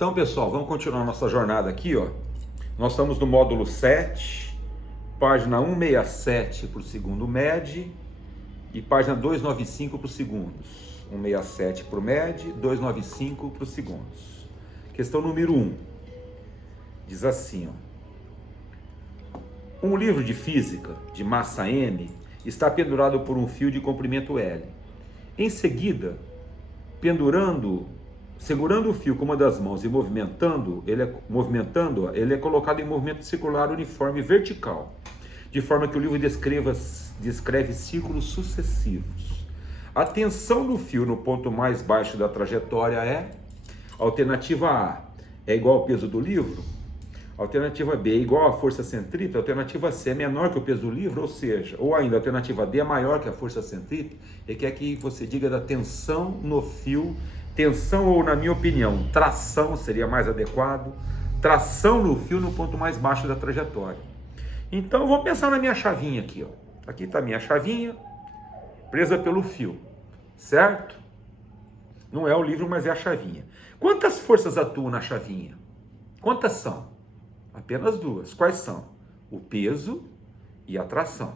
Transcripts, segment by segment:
Então, pessoal, vamos continuar nossa jornada aqui, ó. Nós estamos no módulo 7, página 167 para o segundo MED e página 295 para os segundos. 167 para o MED, 295 para os segundos. Questão número 1. Diz assim, ó. Um livro de física de massa M está pendurado por um fio de comprimento L. Em seguida, segurando o fio com uma das mãos e movimentando, ele é colocado em movimento circular uniforme vertical, de forma que o livro descreve círculos sucessivos. A tensão do fio no ponto mais baixo da trajetória é: alternativa A é igual ao peso do livro, alternativa B é igual à força centrípeta, alternativa C é menor que o peso do livro, ou ainda a alternativa D é maior que a força centrípeta. Ele quer que você diga da tensão no fio, tensão ou, na minha opinião, tração seria mais adequado, tração no fio no ponto mais baixo da trajetória. Então, vou pensar na minha chavinha aqui, ó. Aqui está a minha chavinha, presa pelo fio, certo? Não é o livro, mas é a chavinha. Quantas forças atuam na chavinha? Quantas são? Apenas duas. Quais são? O peso e a tração.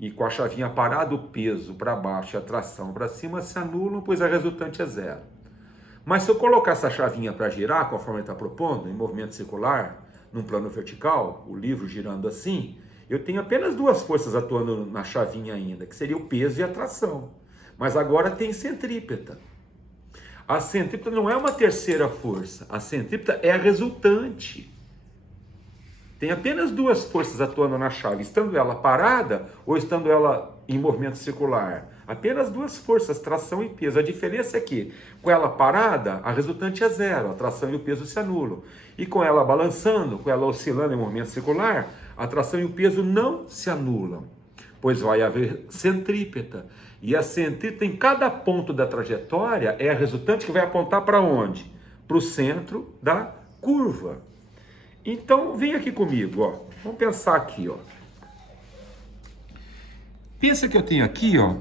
E com a chavinha parada, o peso para baixo e a tração para cima se anulam, pois a resultante é zero. Mas se eu colocar essa chavinha para girar, conforme ele está propondo, em movimento circular, num plano vertical, o livro girando assim, eu tenho apenas duas forças atuando na chavinha ainda, que seria o peso e a tração. Mas agora tem centrípeta. A centrípeta não é uma terceira força, a centrípeta é a resultante. Tem apenas duas forças atuando na chave, estando ela parada ou estando ela em movimento circular. Apenas duas forças, tração e peso. A diferença é que, com ela parada, a resultante é zero, a tração e o peso se anulam. E com ela balançando, com ela oscilando em movimento circular, a tração e o peso não se anulam, pois vai haver centrípeta. E a centrípeta em cada ponto da trajetória é a resultante que vai apontar para onde? Para o centro da curva. Então, vem aqui comigo, ó. Vamos pensar aqui, ó. Pensa que eu tenho aqui, ó,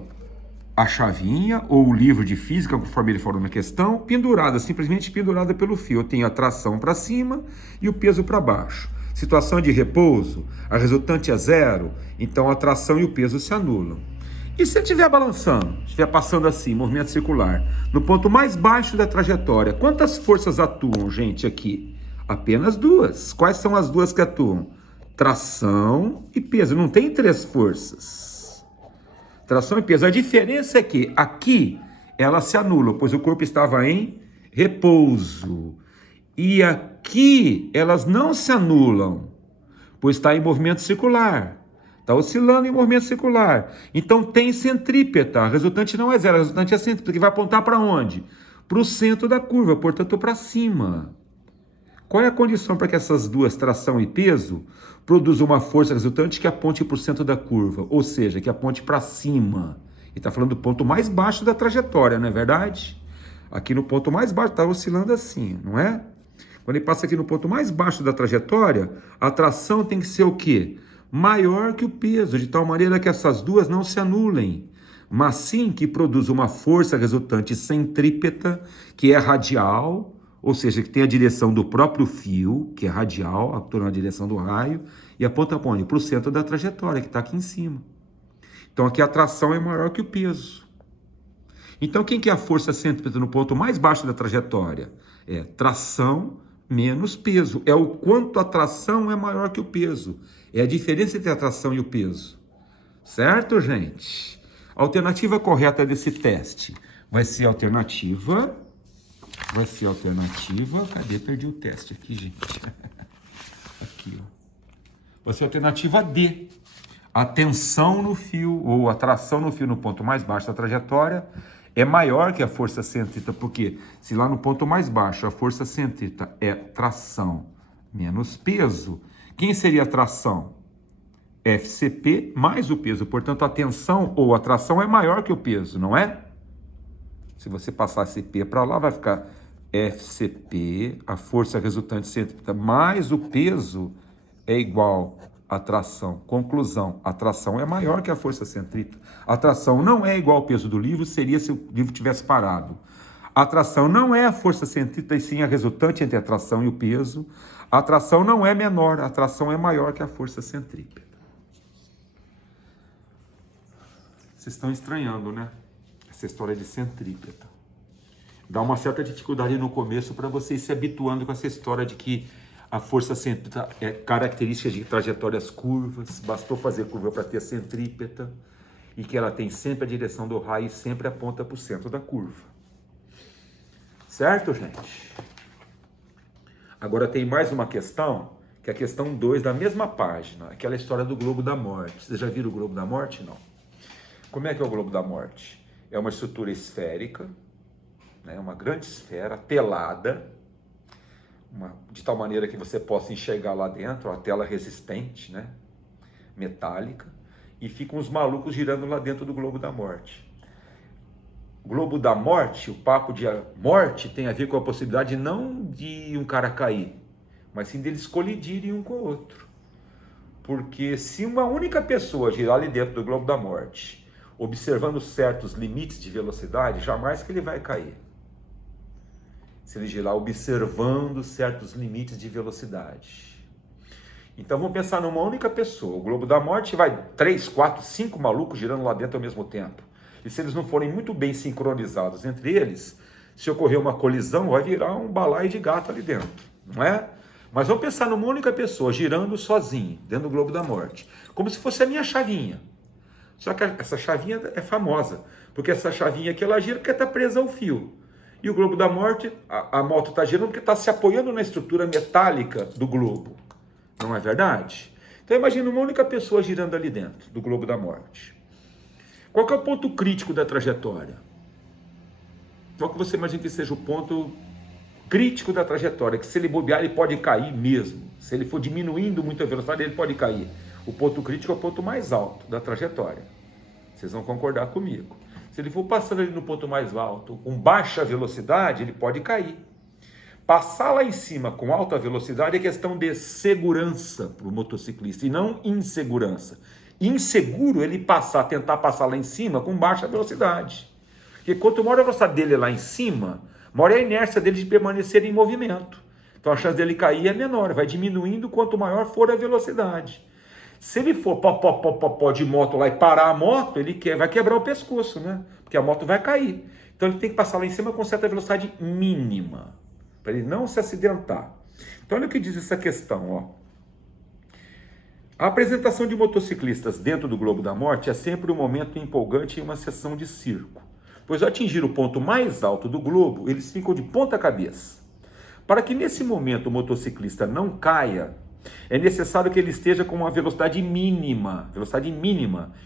a chavinha ou o livro de física, conforme ele falou na questão, pendurada, simplesmente pendurada pelo fio. Eu tenho a tração para cima e o peso para baixo. Situação de repouso, a resultante é zero, então a tração e o peso se anulam. E se ele estiver balançando, estiver passando assim, movimento circular, no ponto mais baixo da trajetória, quantas forças atuam, gente, aqui? Apenas duas. Quais são as duas que atuam? Tração e peso. Não tem três forças. Tração e peso. A diferença é que aqui elas se anulam, pois o corpo estava em repouso. E aqui elas não se anulam, pois está em movimento circular. Está oscilando em movimento circular. Então tem centrípeta. A resultante não é zero, a resultante é centrípeta, que vai apontar para onde? Para o centro da curva, portanto para cima. Qual é a condição para que essas duas, tração e peso, produzam uma força resultante que aponte para o centro da curva? Ou seja, que aponte para cima. Ele está falando do ponto mais baixo da trajetória, não é verdade? Aqui no ponto mais baixo, está oscilando assim, não é? Quando ele passa aqui no ponto mais baixo da trajetória, a tração tem que ser o quê? Maior que o peso, de tal maneira que essas duas não se anulem, mas sim que produz uma força resultante centrípeta, que é radial, ou seja, que tem a direção do próprio fio, que é radial, atua na direção do raio, e aponta para onde? Para o centro da trajetória, que está aqui em cima. Então aqui a tração é maior que o peso. Então quem que é a força centrípeta no ponto mais baixo da trajetória? É tração menos peso. É o quanto a tração é maior que o peso. É a diferença entre a tração e o peso. Certo, gente? A alternativa correta desse teste vai ser a alternativa... Cadê? Perdi o teste aqui, gente. Aqui, ó. Vai ser a alternativa D. A tensão no fio, ou a tração no fio no ponto mais baixo da trajetória é maior que a força centrípeta, porque se lá no ponto mais baixo a força centrípeta é tração menos peso, quem seria a tração? FCP mais o peso. Portanto, a tensão ou a tração é maior que o peso, não é? Se você passar esse P para lá, vai ficar FCP, a força resultante centrípeta, mais o peso é igual à tração. Conclusão, a tração é maior que a força centrípeta. A tração não é igual ao peso do livro, seria se o livro tivesse parado. A atração não é a força centrípeta, e sim a resultante entre a atração e o peso. A atração não é menor, a atração é maior que a força centrípeta. Vocês estão estranhando, né? Essa história de centrípeta. Dá uma certa dificuldade no começo para vocês se habituando com essa história de que a força centrípeta é característica de trajetórias curvas, bastou fazer curva para ter centrípeta, e que ela tem sempre a direção do raio e sempre aponta para o centro da curva. Certo, gente? Agora tem mais uma questão, que é a questão 2 da mesma página, aquela história do globo da morte. Vocês já viram o globo da morte? Não. Como é que é o globo da morte? É uma estrutura esférica, né, uma grande esfera telada, de tal maneira que você possa enxergar lá dentro, uma tela resistente, né, metálica, e ficam os malucos girando lá dentro do globo da morte. O globo da morte, o papo de morte, tem a ver com a possibilidade não de um cara cair, mas sim deles colidirem um com o outro. Porque se uma única pessoa girar ali dentro do globo da morte, observando certos limites de velocidade, jamais que ele vai cair. Se ele girar observando certos limites de velocidade. Então vamos pensar numa única pessoa. O globo da morte vai 3, 4, 5 malucos girando lá dentro ao mesmo tempo. E se eles não forem muito bem sincronizados entre eles, se ocorrer uma colisão, vai virar um balaio de gato ali dentro, não é? Mas vamos pensar numa única pessoa girando sozinho, dentro do globo da morte. Como se fosse a minha chavinha. Só que essa chavinha é famosa, porque essa chavinha aqui ela gira porque está presa ao fio. E o globo da morte, a moto está girando porque está se apoiando na estrutura metálica do globo. Não é verdade? Então imagina uma única pessoa girando ali dentro do globo da morte. Qual que é o ponto crítico da trajetória? Qual que você imagina que seja o ponto crítico da trajetória? Que se ele bobear, ele pode cair mesmo. Se ele for diminuindo muito a velocidade, ele pode cair. O ponto crítico é o ponto mais alto da trajetória. Vocês vão concordar comigo. Se ele for passando ali no ponto mais alto, com baixa velocidade, ele pode cair. Passar lá em cima com alta velocidade é questão de segurança para o motociclista e não insegurança. Inseguro ele tentar passar lá em cima com baixa velocidade. Porque quanto maior a velocidade dele lá em cima, maior é a inércia dele de permanecer em movimento. Então a chance dele cair é menor, vai diminuindo quanto maior for a velocidade. Se ele for pó de moto lá e parar a moto, ele vai quebrar o pescoço, né? Porque a moto vai cair. Então ele tem que passar lá em cima com certa velocidade mínima, para ele não se acidentar. Então olha o que diz essa questão, ó. A apresentação de motociclistas dentro do globo da morte é sempre um momento empolgante em uma sessão de circo, pois ao atingir o ponto mais alto do globo, eles ficam de ponta cabeça. Para que nesse momento o motociclista não caia, é necessário que ele esteja com uma velocidade mínima,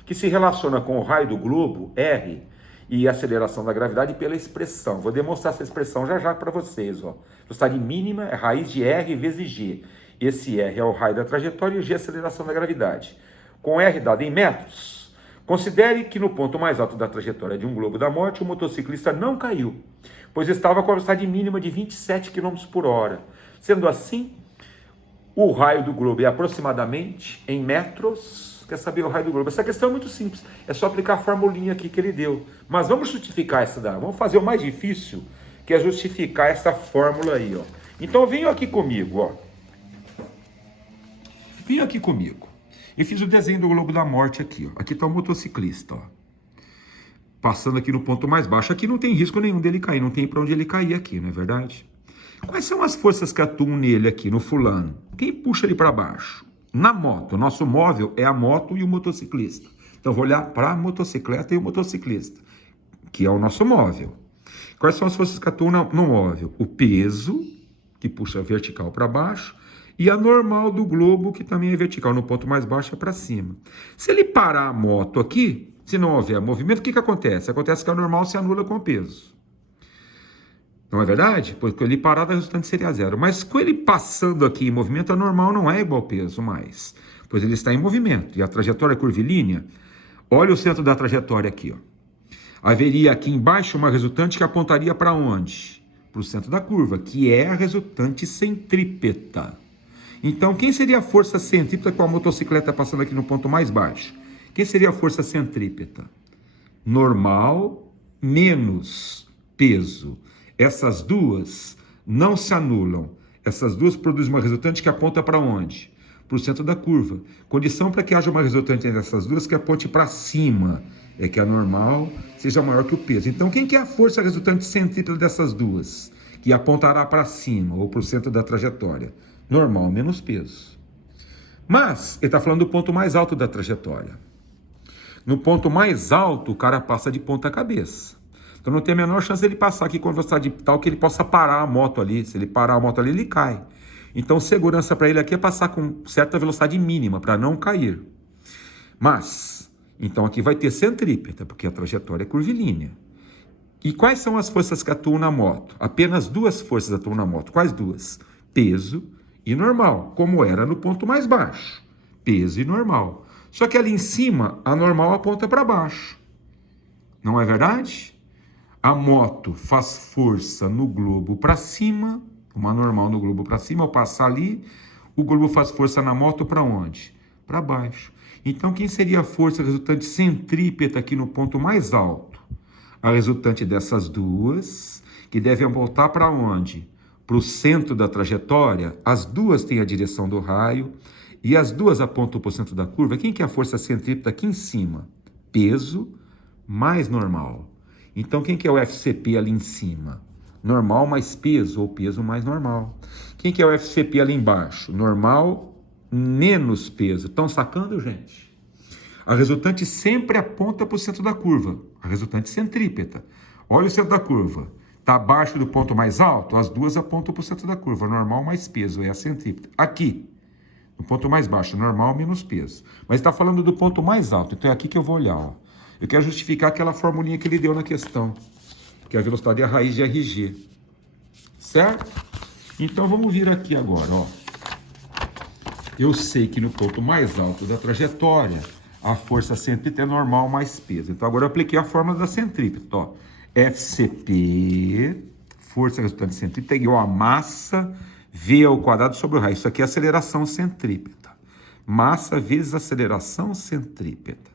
que se relaciona com o raio do globo, R, e a aceleração da gravidade pela expressão. Vou demonstrar essa expressão já para vocês, ó. Velocidade mínima é raiz de R vezes G. Esse R é o raio da trajetória e o G é a aceleração da gravidade. Com R dado em metros, considere que no ponto mais alto da trajetória de um globo da morte, o motociclista não caiu, pois estava com a velocidade mínima de 27 km por hora. Sendo assim, o raio do globo é aproximadamente em metros. Quer saber o raio do globo? Essa questão é muito simples, é só aplicar a formulinha aqui que ele deu. Mas vamos justificar essa daí, vamos fazer o mais difícil, que é justificar essa fórmula aí, ó. Então venham aqui comigo, ó. Venha aqui comigo. Eu fiz o desenho do globo da morte aqui, ó. Aqui está o motociclista, ó. Passando aqui no ponto mais baixo. Aqui não tem risco nenhum dele cair, não tem para onde ele cair aqui, não é verdade? Quais são as forças que atuam nele aqui, no fulano? Quem puxa ele para baixo? Na moto. Nosso móvel é a moto e o motociclista. Então vou olhar para a motocicleta e o motociclista, que é o nosso móvel. Quais são as forças que atuam no móvel? O peso, que puxa vertical para baixo, e a normal do globo, que também é vertical, no ponto mais baixo é para cima. Se ele parar a moto aqui, se não houver movimento, o que acontece? Acontece que a normal se anula com o peso. Não é verdade? Porque ele parado, a resultante seria zero. Mas com ele passando aqui em movimento, a normal não é igual ao peso mais, pois ele está em movimento. E a trajetória é curvilínea. Olha o centro da trajetória aqui, ó. Haveria aqui embaixo uma resultante que apontaria para onde? Para o centro da curva, que é a resultante centrípeta. Então, quem seria a força centrípeta com a motocicleta passando aqui no ponto mais baixo? Quem seria a força centrípeta? Normal menos peso. Essas duas não se anulam. Essas duas produzem uma resultante que aponta para onde? Para o centro da curva. Condição para que haja uma resultante entre essas duas que aponte para cima é que a normal seja maior que o peso. Então, quem que é a força resultante centrípeta dessas duas? Que apontará para cima ou para o centro da trajetória? Normal menos peso. Mas, ele está falando do ponto mais alto da trajetória. No ponto mais alto, o cara passa de ponta cabeça. Então não tem a menor chance dele passar aqui com a velocidade tal que ele possa parar a moto ali. Se ele parar a moto ali, ele cai. Então segurança para ele aqui é passar com certa velocidade mínima, para não cair. Mas, então aqui vai ter centrípeta, porque a trajetória é curvilínea. E quais são as forças que atuam na moto? Apenas duas forças atuam na moto. Quais duas? Peso e normal, como era no ponto mais baixo. Peso e normal. Só que ali em cima, a normal aponta para baixo. Não é verdade? A moto faz força no globo para cima, uma normal no globo para cima, ao passar ali, o globo faz força na moto para onde? Para baixo. Então, quem seria a força resultante centrípeta aqui no ponto mais alto? A resultante dessas duas, que devem apontar para onde? Para o centro da trajetória. As duas têm a direção do raio e as duas apontam para o centro da curva. Quem que é a força centrípeta aqui em cima? Peso mais normal. Então, quem que é o FCP ali em cima? Normal mais peso, ou peso mais normal. Quem que é o FCP ali embaixo? Normal menos peso. Estão sacando, gente? A resultante sempre aponta para o centro da curva. A resultante centrípeta. Olha o centro da curva. Está abaixo do ponto mais alto? As duas apontam para o centro da curva. Normal mais peso, é a centrípeta. Aqui, no ponto mais baixo, normal menos peso. Mas está falando do ponto mais alto. Então é aqui que eu vou olhar, ó. Eu quero justificar aquela formulinha que ele deu na questão, que é a velocidade é a raiz de RG. Certo? Então vamos vir aqui agora, ó. Eu sei que no ponto mais alto da trajetória, a força centrípeta é normal mais peso. Então agora eu apliquei a fórmula da centrípeta, ó. FCP, força resultante centrípeta, é igual a massa V ao quadrado sobre o raio. Isso aqui é aceleração centrípeta. Massa vezes aceleração centrípeta.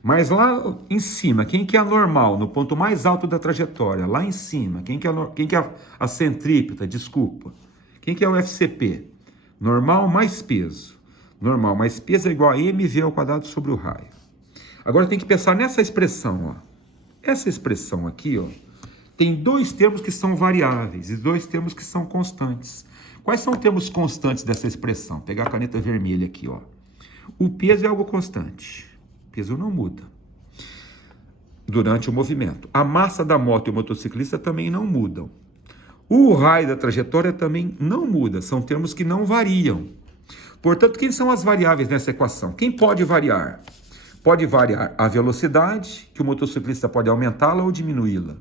Mas lá em cima, quem que é a normal? No ponto mais alto da trajetória, lá em cima, quem que é a centrípeta? Desculpa. Quem que é o FCP? Normal mais peso. Normal mais peso é igual a mv ao quadrado sobre o raio. Agora tem que pensar nessa expressão, ó. Essa expressão aqui, ó, tem dois termos que são variáveis e dois termos que são constantes. Quais são os termos constantes dessa expressão? Vou pegar a caneta vermelha aqui, ó. O peso é algo constante. Peso não muda durante o movimento. A massa da moto e o motociclista também não mudam. O raio da trajetória também não muda. São termos que não variam. Portanto, quem são as variáveis nessa equação? Quem pode variar? Pode variar a velocidade, que o motociclista pode aumentá-la ou diminuí-la.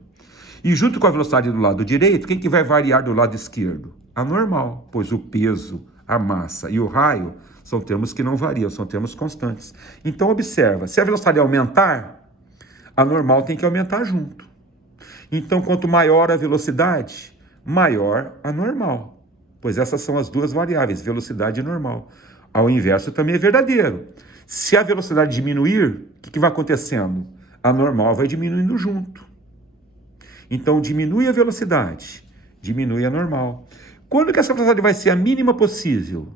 E junto com a velocidade do lado direito, quem que vai variar do lado esquerdo? A normal, pois o peso, a massa e o raio são termos que não variam, são termos constantes. Então, observa, se a velocidade aumentar, a normal tem que aumentar junto. Então, quanto maior a velocidade, maior a normal. Pois essas são as duas variáveis, velocidade e normal. Ao inverso também é verdadeiro. Se a velocidade diminuir, o que vai acontecendo? A normal vai diminuindo junto. Então, diminui a velocidade, diminui a normal. Quando que essa velocidade vai ser a mínima possível?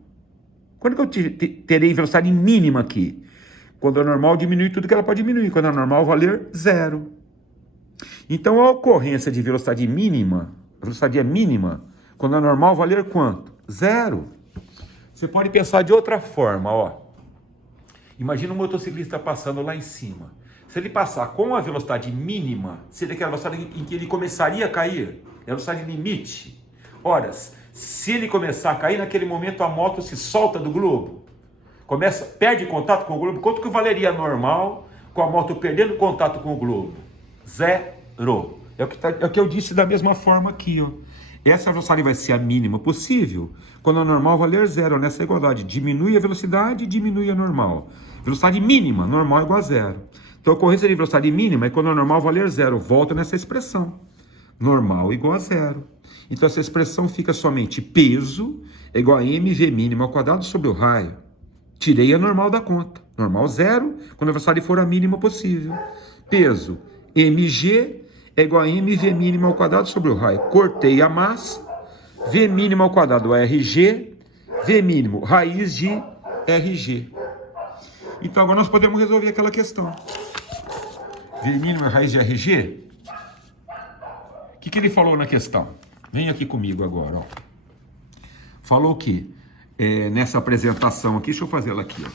Quando que eu terei velocidade mínima aqui? Quando a normal diminui tudo que ela pode diminuir. Quando a normal valer zero. Então, a ocorrência de velocidade mínima, a velocidade é mínima, quando a normal valer quanto? Zero. Você pode pensar de outra forma, ó. Imagina um motociclista passando lá em cima. Se ele passar com a velocidade mínima, seria aquela velocidade em que ele começaria a cair. É a velocidade limite. Ora, se ele começar a cair, naquele momento a moto se solta do globo. Perde contato com o globo. Quanto que valeria normal com a moto perdendo contato com o globo? Zero. É o que eu disse da mesma forma aqui, ó. Essa velocidade vai ser a mínima possível quando a normal valer zero. Nessa igualdade, diminui a velocidade e diminui a normal. Velocidade mínima, normal igual a zero. Então, a ocorrência de velocidade mínima é quando a normal valer zero. Volta nessa expressão. Normal igual a zero. Então, essa expressão fica somente peso é igual a mv mínimo ao quadrado sobre o raio. Tirei a normal da conta. Normal zero, quando a velocidade for a mínima possível. Peso, mg é igual a mv mínimo ao quadrado sobre o raio. Cortei a massa, v mínimo ao quadrado RG, v mínimo raiz de RG. Então agora nós podemos resolver aquela questão. V mínimo é raiz de RG? O que ele falou na questão? Vem aqui comigo agora, ó. Falou que nessa apresentação aqui, deixa eu fazer ela aqui, ó.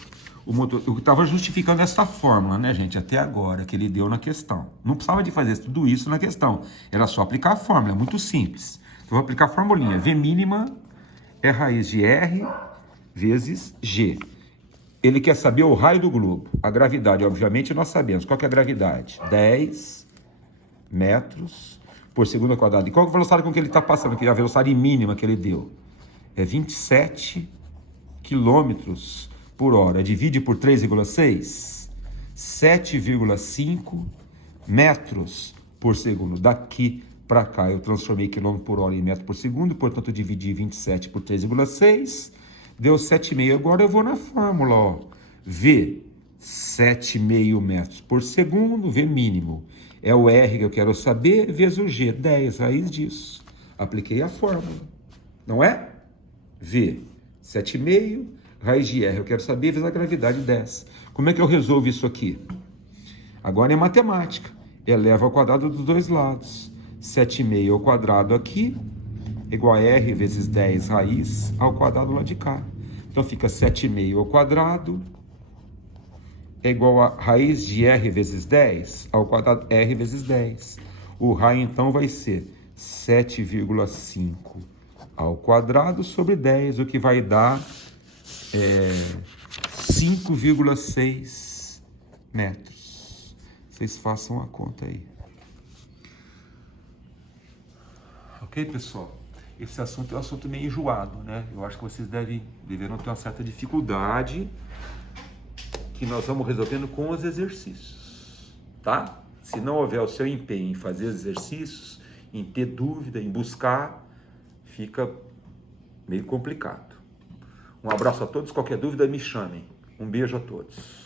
Eu estava justificando essa fórmula, né, gente, até agora, que ele deu na questão. Não precisava de fazer tudo isso na questão. Era só aplicar a fórmula, é muito simples. Então, eu vou aplicar a formulinha. V mínima é raiz de R vezes G. Ele quer saber o raio do globo. A gravidade, obviamente, nós sabemos. Qual que é a gravidade? 10 metros por segundo ao quadrado. E qual é a velocidade com que ele está passando aqui? A velocidade mínima que ele deu é 27 quilômetros por hora. Divide por 3,6, 7,5 metros por segundo. Daqui para cá eu transformei quilômetro por hora em metro por segundo, portanto eu dividi 27 por 3,6, deu 7,5. Agora eu vou na fórmula, ó. V, 7,5 metros por segundo, V mínimo. É o R que eu quero saber, vezes o G, 10, raiz disso. Apliquei a fórmula, não é? V, 7,5, raiz de R, eu quero saber, vezes a gravidade, 10. Como é que eu resolvo isso aqui? Agora é matemática. Eleva ao quadrado dos dois lados. 7,5 ao quadrado aqui, igual a R vezes 10 raiz ao quadrado lá de cá. Então fica 7,5 ao quadrado é igual a raiz de R vezes 10 ao quadrado R vezes 10. O raio, então, vai ser 7,5 ao quadrado sobre 10, o que vai dar 5,6 metros. Vocês façam a conta aí. Ok, pessoal? Esse assunto é um assunto meio enjoado, né? Eu acho que vocês deverão ter uma certa dificuldade que nós vamos resolvendo com os exercícios, tá? Se não houver o seu empenho em fazer exercícios, em ter dúvida, em buscar, fica meio complicado. Um abraço a todos, qualquer dúvida me chamem. Um beijo a todos.